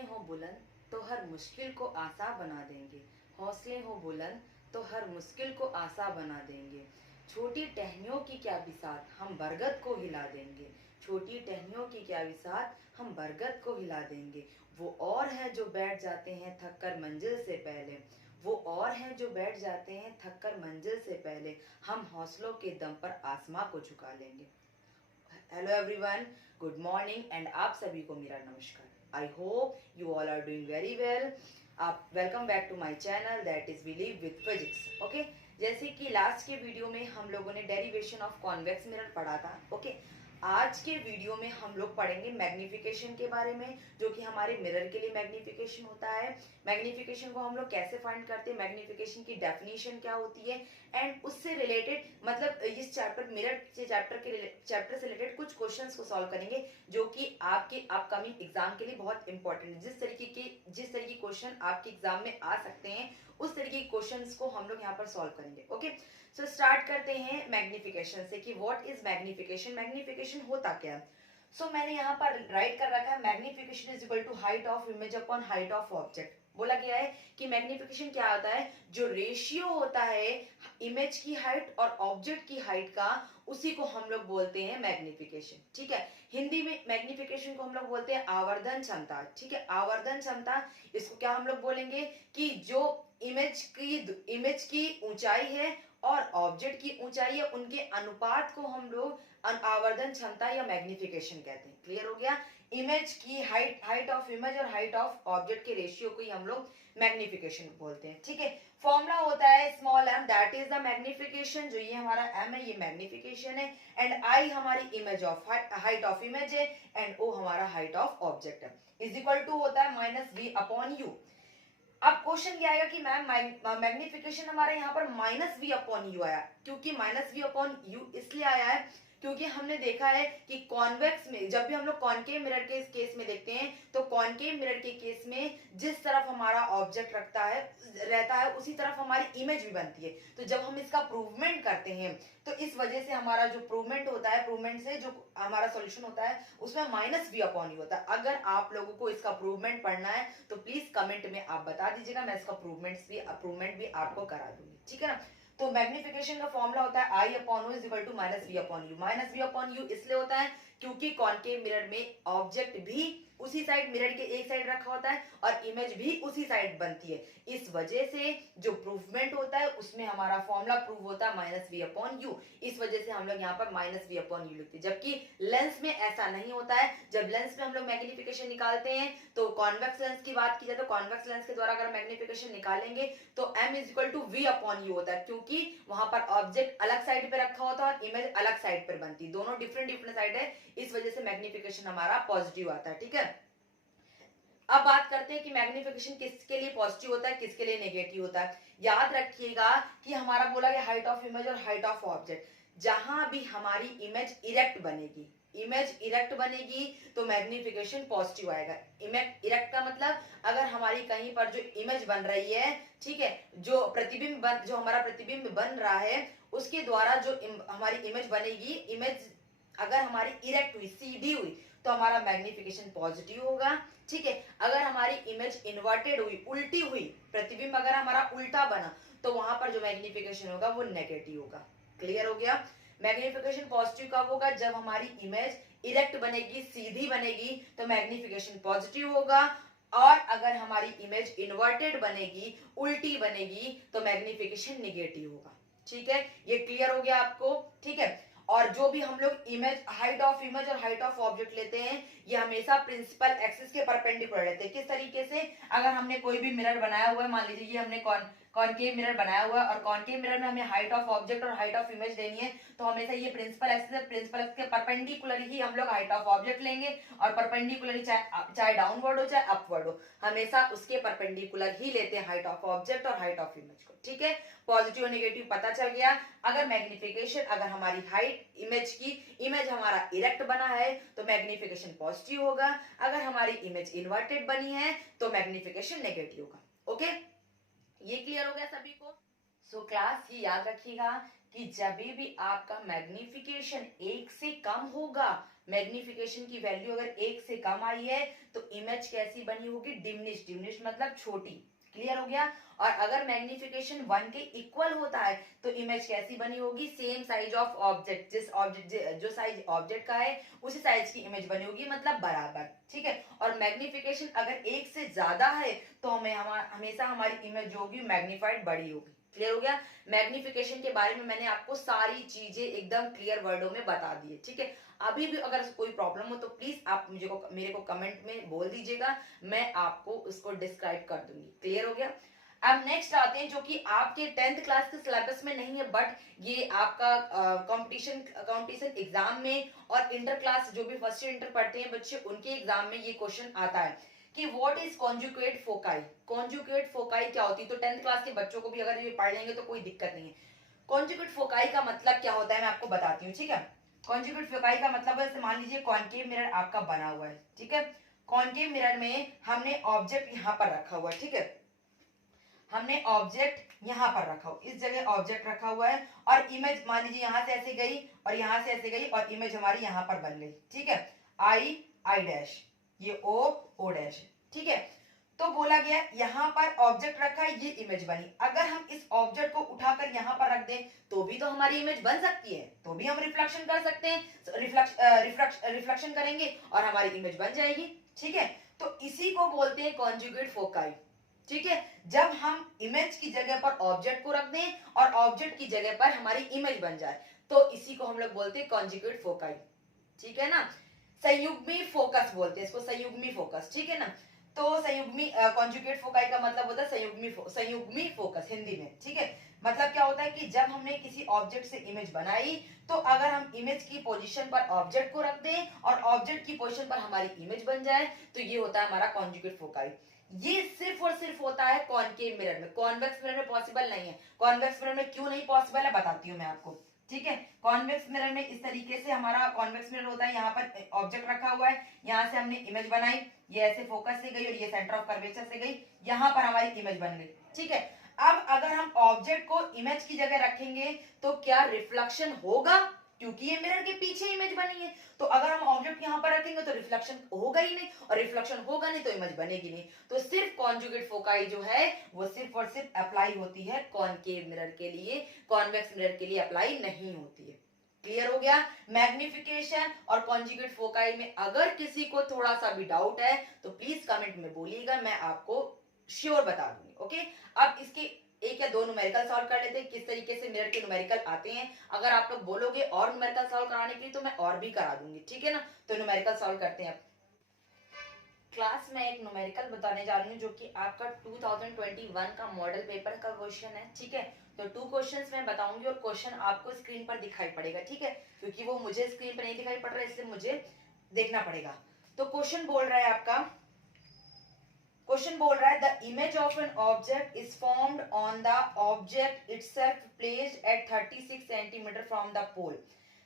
हौसले हो बुलंद तो हर मुश्किल को आसान बना देंगे। हौसले हो बुलंद तो हर मुश्किल को आसान बना देंगे। छोटी टहनियों की क्या बिसात हम बरगद को हिला देंगे। छोटी टहनियों की क्या बिसात हम बरगद को हिला देंगे। वो और हैं जो बैठ जाते हैं थक कर मंजिल से पहले। वो और हैं जो बैठ जाते हैं थक कर मंजिल से पहले। हम हौसलों के दम पर आसमां को झुका लेंगे। Hello everyone, good morning and आप सभी को मेरा नमस्कार। I hope you all are doing very well. आप welcome back to my channel that is believe with physics. Okay, जैसे कि लास्ट के वीडियो में हम लोगों ने डेरिवेशन ऑफ कॉन्वेक्स मिरर पढ़ा था। ओके, आज के वीडियो में हम लोग पढ़ेंगे मैग्निफिकेशन के बारे में, जो कि हमारे मिरर के लिए मैग्निफिकेशन होता है। मैग्निफिकेशन को हम लोग कैसे फाइंड करते हैं, मैग्निफिकेशन की डेफिनेशन क्या होती है, एंड उससे रिलेटेड मतलब इस चैप्टर मिरर के चैप्टर से रिलेटेड कुछ क्वेश्चंस को सॉल्व करेंगे, जो कि आपके अपकमिंग एग्जाम के लिए बहुत इंपॉर्टेंट है। जिस तरीके के क्वेश्चन आपके एग्जाम में आ सकते हैं, उस तरीके के क्वेश्चंस को हम लोग यहाँ पर सॉल्व करेंगे। ओके, सो स्टार्ट करते हैं मैग्निफिकेशन से कि व्हाट इज मैग्निफिकेशन, मैग्निफिकेशन होता क्या है। सो मैंने यहाँ पर राइट कर रखा है, magnification is equal to height of image upon height of object. बोला गया है कि मैग्निफिकेशन क्या होता है, जो रेशियो होता है इमेज की हाइट और ऑब्जेक्ट की हाइट का, उसी को हम लोग बोलते हैं मैग्निफिकेशन। ठीक है, हिंदी में मैग्निफिकेशन को हम लोग बोलते हैं आवर्धन क्षमता। ठीक है, आवर्धन क्षमता, इसको क्या हम लोग बोलेंगे कि जो इमेज की ऊंचाई है और ऑब्जेक्ट की ऊंचाई है, उनके अनुपात को हम लोग आवर्धन क्षमता या मैग्निफिकेशन कहते हैं। क्लियर हो गया। इमेज की हाइट ऑफ इमेज और हाइट ऑफ ऑब्जेक्ट के रेशियो को ही हम लोग मैग्निफिकेशन बोलते हैं। ठीक है, फॉर्मूला होता है small m, that is the magnification. जो ये हमारा m है, ये मैग्निफिकेशन है, एंड I हमारी image of height of image है, एंड O हमारा हाइट ऑफ ऑब्जेक्ट है, इज इक्वल टू होता है माइनस v अपॉन यू। अब क्वेश्चन क्या आएगा कि मैम मैग्निफिकेशन हमारे यहाँ पर माइनस वी अपॉन यू आया। क्योंकि माइनस वी अपॉन यू इसलिए आया है क्योंकि हमने देखा है कि कॉन्वेक्स में जब भी हम लोग कॉनकेव मिरर के इस केस में देखते हैं, तो कॉनकेव मिरर के केस में जिस तरफ हमारा ऑब्जेक्ट रहता है उसी तरफ हमारी इमेज भी बनती है। तो जब हम इसका प्रूवमेंट करते हैं, तो इस वजह से हमारा जो प्रूवमेंट होता है, प्रूवमेंट से जो हमारा सॉल्यूशन होता है, उसमें माइनस वी अपॉन यू होता है। अगर आप लोगों को इसका प्रूवमेंट पढ़ना है तो प्लीज कमेंट में आप बता दीजिएगा, मैं इसका प्रूवमेंट भी आपको करा दूंगी। ठीक है ना। तो मैग्निफिकेशन का फॉर्मूला होता है I upon O is equal to minus V upon U. Minus V upon U इसलिए होता है क्योंकि कॉनकेव मिरर में ऑब्जेक्ट भी उसी साइड, मिरर के एक साइड रखा होता है और इमेज भी उसी साइड बनती है। इस वजह से जो प्रूवमेंट होता है उसमें हमारा फॉर्मूला प्रूव होता है माइनस वी अपॉन यू। इस वजह से हम लोग यहाँ पर माइनस वी अपॉन यू लिखते हैं, जबकि लेंस में ऐसा नहीं होता है। जब लेंस में हम लोग मैग्निफिकेशन निकालते हैं, तो कॉन्वेक्स लेंस की बात की जाए तो कॉन्वेक्स लेंस के द्वारा अगर मैग्निफिकेशन निकालेंगे तो m is equal to v upon u होता है, क्योंकि वहां पर ऑब्जेक्ट अलग साइड पे रखा होता है और इमेज अलग साइड पर बनती है, दोनों डिफरेंट साइड है। इस वजह से मैग्निफिकेशन हमारा पॉजिटिव आता है। ठीक है, अब बात करते हैं कि मैग्निफिकेशन किसके लिए पॉजिटिव होता है, किसके लिए नेगेटिव होता है। याद रखिएगा कि हमारा बोला गया हाइट ऑफ इमेज और हाइट ऑफ ऑब्जेक्ट, जहां भी हमारी इमेज इरेक्ट बनेगी तो मैग्निफिकेशन पॉजिटिव आएगा। इमेज इरेक्ट का मतलब अगर हमारी कहीं पर जो इमेज बन रही है, ठीक है, जो हमारा प्रतिबिंब बन रहा है, उसके द्वारा जो हमारी इमेज बनेगी, इमेज अगर हमारी इरेक्ट हुई, सीधी हुई, तो हमारा मैग्निफिकेशन पॉजिटिव होगा। ठीक है, अगर हमारी इमेज इन्वर्टेड हुई, उल्टी हुई, प्रतिबिंब अगर हमारा उल्टा बना, तो वहां पर जो मैग्निफिकेशन होगा वो नेगेटिव होगा। क्लियर हो गया। मैग्निफिकेशन पॉजिटिव कब होगा, जब हमारी इमेज इरेक्ट बनेगी, सीधी बनेगी, तो मैग्निफिकेशन पॉजिटिव होगा। और अगर हमारी इमेज इन्वर्टेड बनेगी, उल्टी बनेगी, तो मैग्निफिकेशन निगेटिव होगा। ठीक है, ये क्लियर हो गया आपको। ठीक है, और जो भी हम लोग इमेज हाइट ऑफ इमेज और हाइट ऑफ ऑब्जेक्ट लेते हैं, ये हमेशा प्रिंसिपल एक्सिस के परपेंडिकुलर रहते हैं। किस तरीके से, अगर हमने कोई भी मिरर बनाया हुआ है, मान लीजिए ये हमने कॉनकेव मिरर बनाया हुआ है और कॉनकेव मिरर में हमें हाइट ऑफ ऑब्जेक्ट और हाइट ऑफ इमेज लेनी है, तो हमेशा ये प्रिंसिपल एक्सिस है, प्रिंसिपल एक्सिस के परपेंडिकुलर ही हम लोग हाइट ऑफ ऑब्जेक्ट लेंगे, और परपेंडिकुलर चाहे डाउनवर्ड हो चाहे अपवर्ड हो, हमेशा उसके परपेंडिकुलर ही लेते हैं हाइट ऑफ ऑब्जेक्ट और हाइट ऑफ इमेज को। ठीक है, पॉजिटिव और नेगेटिव पता चल गया। अगर मैग्निफिकेशन, अगर हमारी हाइट इमेज हमारा इरेक्ट बना है तो मैग्निफिकेशन पॉजिटिव होगा, अगर हमारी इमेज इन्वर्टेड बनी है तो मैग्निफिकेशन नेगेटिव होगा। ओके, ये क्लियर हो गया सभी को। सो क्लास ये याद रखिएगा कि जब भी आपका मैग्निफिकेशन 1 से कम होगा, मैग्निफिकेशन की वैल्यू अगर 1 से कम आई है तो इमेज कैसी बनी होगी, डिमिनिश, डिमिनिश मतलब छोटी। क्लियर हो गया। और अगर मैग्निफिकेशन 1 के इक्वल होता है तो इमेज कैसी बनी होगी, सेम साइज ऑफ ऑब्जेक्ट, जिस ऑब्जेक्ट जो साइज ऑब्जेक्ट का है उसी साइज की इमेज बनी होगी, मतलब बराबर। ठीक है। और मैग्निफिकेशन अगर 1 से ज्यादा है तो हमेशा हमारी इमेज जो होगी मैग्निफाइड बड़ी होगी। क्लियर हो गया। मैग्निफिकेशन के बारे में मैंने आपको सारी चीजें एकदम क्लियर वर्डों में बता दी है। ठीक है। अभी भी अगर कोई प्रॉब्लम हो तो प्लीज आप मेरे को कमेंट में बोल दीजिएगा, मैं आपको उसको डिस्क्राइब कर दूंगी। क्लियर हो गया। अब नेक्स्ट आते हैं जो कि आपके 10th क्लास के सिलेबस में नहीं है, बट ये आपका कंपटीशन एग्जाम में और इंटर क्लास जो भी फर्स्ट ईयर इंटर पढ़ते हैं बच्चे, उनके एग्जाम में ये क्वेश्चन आता है कि what is conjugate foci. Conjugate foci क्या होती है, तो 10th क्लास के बच्चों को भी अगर ये पढ़ लेंगे तो कोई दिक्कत नहीं है। कॉन्जुगेट फोकाई का मतलब क्या होता है मैं आपको बताती हूँ। ठीक है। कॉन्जुगेट फोकाई का मतलब है, मान लीजिए कॉन्केव मिरर आपका बना हुआ है। ठीक है। कॉन्केव मिरर में हमने ऑब्जेक्ट यहाँ पर रखा हुआ है। ठीक है। हमने ऑब्जेक्ट यहाँ पर रखा हुआ, इस जगह ऑब्जेक्ट रखा हुआ है और इमेज मान लीजिए यहाँ से ऐसे गई और यहाँ से ऐसे गई और इमेज हमारी यहाँ पर बन गई। ठीक है। आई आई डैश, ये ओ ओ डैश। ठीक है। तो बोला गया यहाँ पर ऑब्जेक्ट रखा है, ये इमेज बनी। अगर हम इस ऑब्जेक्ट को उठाकर यहाँ पर रख दें तो भी तो हमारी इमेज बन सकती है, तो भी हम रिफ्लेक्शन कर सकते हैं, रिफ्लेक्शन करेंगे और हमारी इमेज बन जाएगी। ठीक है। तो इसी को बोलते हैं कॉन्जुगेट फोकाई। ठीक है। जब हम इमेज की जगह पर ऑब्जेक्ट को रख दें और ऑब्जेक्ट की जगह पर हमारी इमेज बन जाए तो इसी को हम लोग बोलते हैं कॉन्जुगेट फोकाई। ठीक है ना। संयुग्मी फोकस बोलते हैं इसको, संयुग्मी फोकस। ठीक है ना। तो संयुग्मी कॉन्जुगेट फोकाई का मतलब होता है संयुग्मी फोकस हिंदी में। ठीक है। मतलब क्या होता है कि जब हमने किसी ऑब्जेक्ट से इमेज बनाई तो अगर हम इमेज की पोजीशन पर ऑब्जेक्ट को रख दें और ऑब्जेक्ट की पोजीशन पर हमारी इमेज बन जाए तो ये होता है हमारा कॉन्जुगेट फोकाई। ये सिर्फ और सिर्फ होता है कॉनकेव मिरर में, कॉन्वेक्स मिरर में पॉसिबल नहीं है। कॉन्वेक्स मिरर में क्यों नहीं पॉसिबल है बताती हूँ मैं आपको। ठीक है। कॉन्वेक्स मिरर में इस तरीके से हमारा कॉन्वेक्स मिरर होता है, यहाँ पर ऑब्जेक्ट रखा हुआ है, यहाँ से हमने इमेज बनाई, ये ऐसे फोकस से गई और ये सेंटर ऑफ कर्वेचर से गई, यहाँ पर हमारी इमेज बन गई। ठीक है। अब अगर हम ऑब्जेक्ट को इमेज की जगह रखेंगे तो क्या रिफ्लेक्शन होगा, क्योंकि ये मिरर के पीछे इमेज बनी है। तो अगर हम ऑब्जेक्ट यहाँ पर रखेंगे तो रिफ्लेक्शन होगा ही नहीं, और रिफ्लेक्शन होगा नहीं तो इमेज बनेगी नहीं। तो सिर्फ कॉन्जुगेट फोकाई जो है वो सिर्फ और सिर्फ अप्लाई होती है कॉनकेव मिरर के लिए, कॉन्वेक्स मिरर के लिए अप्लाई नहीं होती है। क्लियर हो गया। मैग्निफिकेशन और कॉन्जुगेट फोकाई में अगर किसी को थोड़ा सा भी डाउट है तो प्लीज कमेंट में बोलिएगा, मैं आपको श्योर बता दूंगी। ओके। अब इसके एक या दो न्यूमेरिकल सॉल्व कर लेते हैं, किस तरीके से मिरर के न्यूमेरिकल आते हैं। अगर आप लोग बोलोगे और न्यूमेरिकल सॉल्व कराने के लिए तो मैं और भी करा दूंगी। ठीक है ना। तो न्यूमेरिकल सॉल्व करते हैं। क्लास में एक न्यूमेरिकल बताने जा रही हूँ जो कि आपका 2021 का मॉडल पेपर का क्वेश्चन है। ठीक है। तो 2 क्वेश्चंस मैं बताऊंगी और क्वेश्चन आपको स्क्रीन पर दिखाई पड़ेगा। ठीक है। क्योंकि वो मुझे स्क्रीन पर नहीं दिखाई पड़ रहा है इसलिए मुझे देखना पड़ेगा। तो क्वेश्चन बोल रहा है आपका, क्वेश्चन बोल रहा है the image of an object is formed on the object itself placed at 36 centimetre from the pole.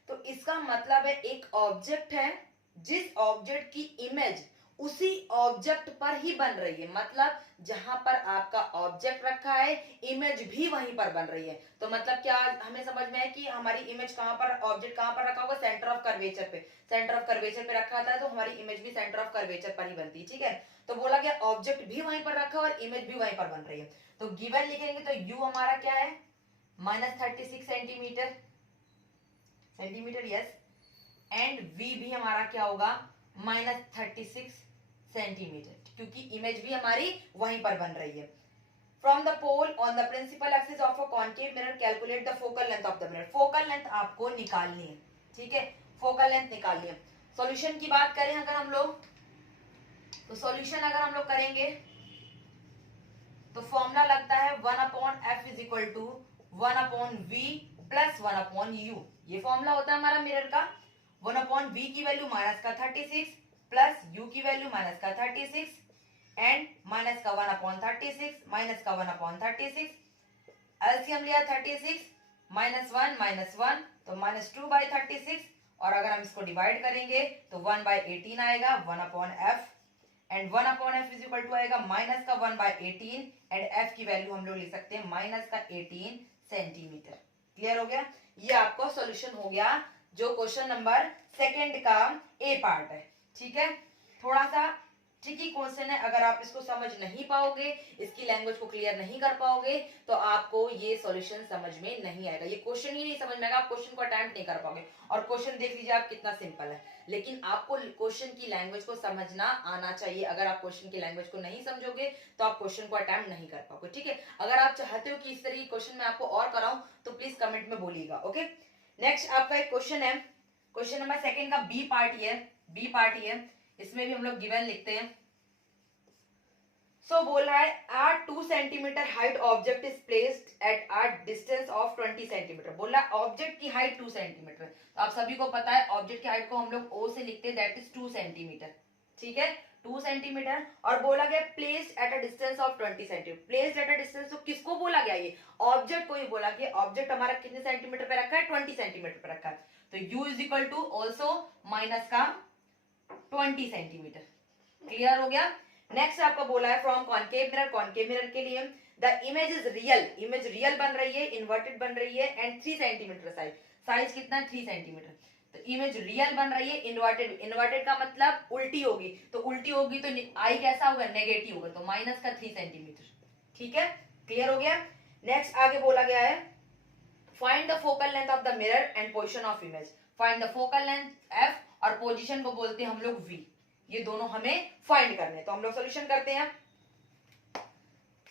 तो इसका मतलब है एक ऑब्जेक्ट है, जिस ऑब्जेक्ट की इमेज उसी ऑब्जेक्ट पर ही बन रही है, मतलब जहां पर आपका ऑब्जेक्ट रखा है इमेज भी वहीं पर बन रही है। तो मतलब क्या हमें समझ में है कि हमारी इमेज कहां पर, ऑब्जेक्ट कहां पर रखा होगा, सेंटर ऑफ कर्वेचर पे, सेंटर ऑफ कर्वेचर पे रखा था तो हमारी इमेज भी सेंटर ऑफ कर्वेचर पर ही बनती है। ठीक है। तो बोला गया ऑब्जेक्ट भी वहीं पर रखा और इमेज भी वहीं पर बन रही है। तो गिवन लिखेंगे तो यू हमारा क्या है, -36 centimetre, centimetre yes, and v भी हमारा क्या होगा, -36 सेंटीमीटर, क्योंकि इमेज भी हमारी वहीं पर बन रही है। From the pole on the principal axis of a concave mirror calculate the focal length of the mirror. Focal length आपको निकालनी है। ठीक है। फोकल लेंथ निकालनी है। सॉल्यूशन की बात करें अगर हम लोग, तो सॉल्यूशन अगर हम लोग करेंगे तो फॉर्मूला लगता है 1/f is equal to 1/v plus 1/u। ये फॉर्मूला होता है हमारा मिरर का। 1/v की वैल्यू माइनस का 36 प्लस u की वैल्यू माइनस का 36 एंड माइनस का 1/36 माइनस का 1/36। एलसीएम लिया 36 -1 तो -2/36, और अगर हम इसको डिवाइड करेंगे तो 1/18 आएगा 1/f। And 1 upon f is equal to आएगा माइनस का 1/18 एंड एफ की वैल्यू हम लोग लिख सकते हैं माइनस का 18 सेंटीमीटर। क्लियर हो गया? ये आपका सॉल्यूशन हो गया जो क्वेश्चन नंबर सेकंड का ए पार्ट है। ठीक है, थोड़ा सा ट्रिकी क्वेश्चन है, अगर आप इसको समझ नहीं पाओगे, इसकी लैंग्वेज को क्लियर नहीं कर पाओगे तो आपको ये सॉल्यूशन समझ में नहीं आएगा, ये क्वेश्चन ही नहीं समझ में आएगा, आप क्वेश्चन को अटेम्प्ट नहीं कर पाओगे। और क्वेश्चन देख लीजिए आप कितना सिंपल है, लेकिन आपको क्वेश्चन की लैंग्वेज को समझना आना चाहिए। अगर आप क्वेश्चन की लैंग्वेज को नहीं समझोगे तो आप क्वेश्चन को अटेम्प्ट नहीं कर पाओगे। ठीक है, अगर आप चाहते हो कि इस तरह की क्वेश्चन मैं आपको और कराऊं तो प्लीज कमेंट में बोलिएगा। ओके, नेक्स्ट आपका एक क्वेश्चन है, क्वेश्चन नंबर सेकंड का बी पार्ट ही है, बी पार्ट ही है, इसमें भी हम लोग गिवन लिखते हैं। सो बोल रहा है at 2 centimetre height object is placed at a distance of 20 centimetre. बोल रहा है ऑब्जेक्ट की हाइट 2 सेंटीमीटर। तो आप सभी को पता है ऑब्जेक्ट की हाइट को हम लोग O से लिखते हैं, दैट इज 2 सेंटीमीटर। ठीक है, 2 सेंटीमीटर। और बोला गया placed at a distance of 20 centimetre. Placed at a distance, तो किसको बोला गया? ये ऑब्जेक्ट को ही बोला गया। ऑब्जेक्ट हमारा कितने सेंटीमीटर पे रखा है? 20 सेंटीमीटर पे रखा है। तो U is equal to also minus का 20 सेंटीमीटर। क्लियर हो गया? नेक्स्ट आपको बोला है from concave mirror, concave mirror के लिए the image is real, image real बन रही है, इन्वर्टेड बन रही है एंड 3 सेंटीमीटर साइज, साइज कितना है? 3 सेंटीमीटर। तो इमेज रियल बन रही है, इन्वर्टेड, इन्वर्टेड का मतलब उल्टी होगी, तो उल्टी होगी तो आई कैसा होगा? नेगेटिव होगा, तो माइनस का 3 सेंटीमीटर। ठीक है, क्लियर हो गया? नेक्स्ट आगे बोला गया है find the focal length of the mirror and position of image. Find the focal length F और पोजिशन को बोलते हैं हम लोग वी। ये दोनों हमें फाइंड करने हैं, तो हम लोग सॉल्यूशन करते हैं।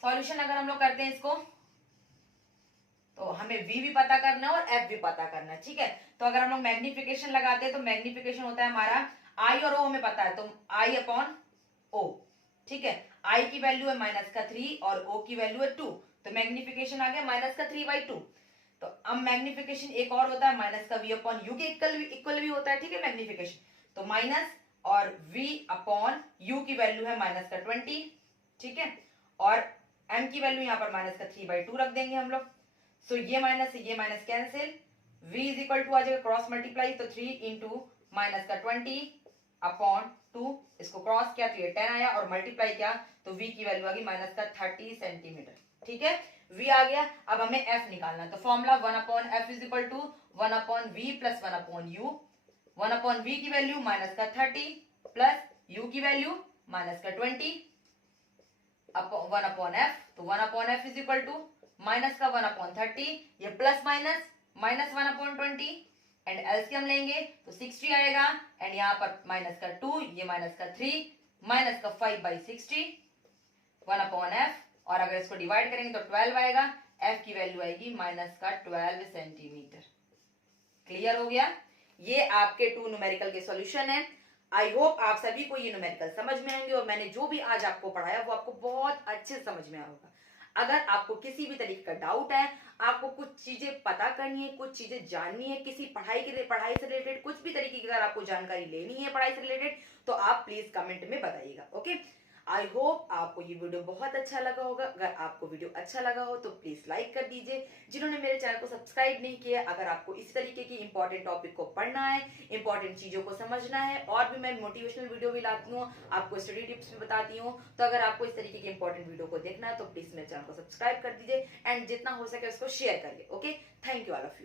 सॉल्यूशन अगर हम लोग करते हैं इसको तो हमें v भी पता करना है और f भी पता करना है। ठीक है, तो अगर हम लोग मैग्निफिकेशन लगाते हैं तो मैग्निफिकेशन होता है हमारा i और o हमें पता है, तो i अपॉन o। ठीक है, i की वैल्यू है माइनस का 3 और o की वैल्यू है 2, तो मैग्निफिकेशन आ गया माइनस का 3/2। तो अब मैग्निफिकेशन एक और होता है माइनस का v अपॉन u के इक्वल भी होता है। ठीक है, मैग्निफिकेशन तो माइनस और v अपॉन u की वैल्यू है माइनस का 20। ठीक है, और m की वैल्यू यहाँ पर माइनस का 3/2 रख देंगे हम लोग। सो ये minus cancel, v is equal to आ जाएगा क्रॉस मल्टीप्लाई, तो 3 इंटू माइनस का 20 अपॉन 2, इसको क्रॉस किया तो ये 10 आया और मल्टीप्लाई किया तो v की वैल्यू आ गई माइनस का 30 सेंटीमीटर। ठीक है, v आ गया। अब हमें f निकालना है, तो formula 1 upon f is equal to 1 upon v plus 1 upon u. 1 upon v की वैल्यू माइनस का 30 प्लस यू की वैल्यू माइनस का 20 1 अपॉन एफ, तो 1 upon f is equal to minus का 1 अपॉन 30, ये plus minus minus 1 upon 20 and LCM लेंगे तो 60 आएगा एंड यहाँ पर माइनस का 2, ये माइनस का 3, माइनस का 5/60 1 अपॉन एफ, और अगर इसको डिवाइड करेंगे तो 12 आएगा। एफ की वैल्यू आएगी माइनस का 12 सेंटीमीटर। क्लियर हो गया? ये आपके 2 न्यूमेरिकल के सॉल्यूशन है। आई होप आप सभी को ये न्यूमेरिकल समझ में आएंगे और मैंने जो भी आज आपको पढ़ाया वो आपको बहुत अच्छे से समझ में आया होगा। अगर आपको किसी भी तरीके का डाउट है, आपको कुछ चीजें पता करनी है, कुछ चीजें जाननी है, किसी पढ़ाई से रिलेटेड कुछ भी तरीके की अगर आपको जानकारी लेनी है पढ़ाई से रिलेटेड, तो आप प्लीज कमेंट में बताइएगा। ओके, आई होप आपको ये वीडियो बहुत अच्छा लगा होगा। अगर आपको वीडियो अच्छा लगा हो तो प्लीज लाइक कर दीजिए। जिन्होंने मेरे चैनल को सब्सक्राइब नहीं किया, अगर आपको इस तरीके की इंपॉर्टेंट टॉपिक को पढ़ना है, इंपॉर्टेंट चीजों को समझना है, और भी मैं मोटिवेशनल वीडियो भी लाती हूँ, आपको स्टडी टिप्स भी बताती हूँ, तो अगर आपको इस तरीके की इंपॉर्टेंट वीडियो को देखना है तो प्लीज मेरे चैनल को सब्सक्राइब कर दीजिए एंड जितना हो सके उसको शेयर करिए। Okay, thank you all of you.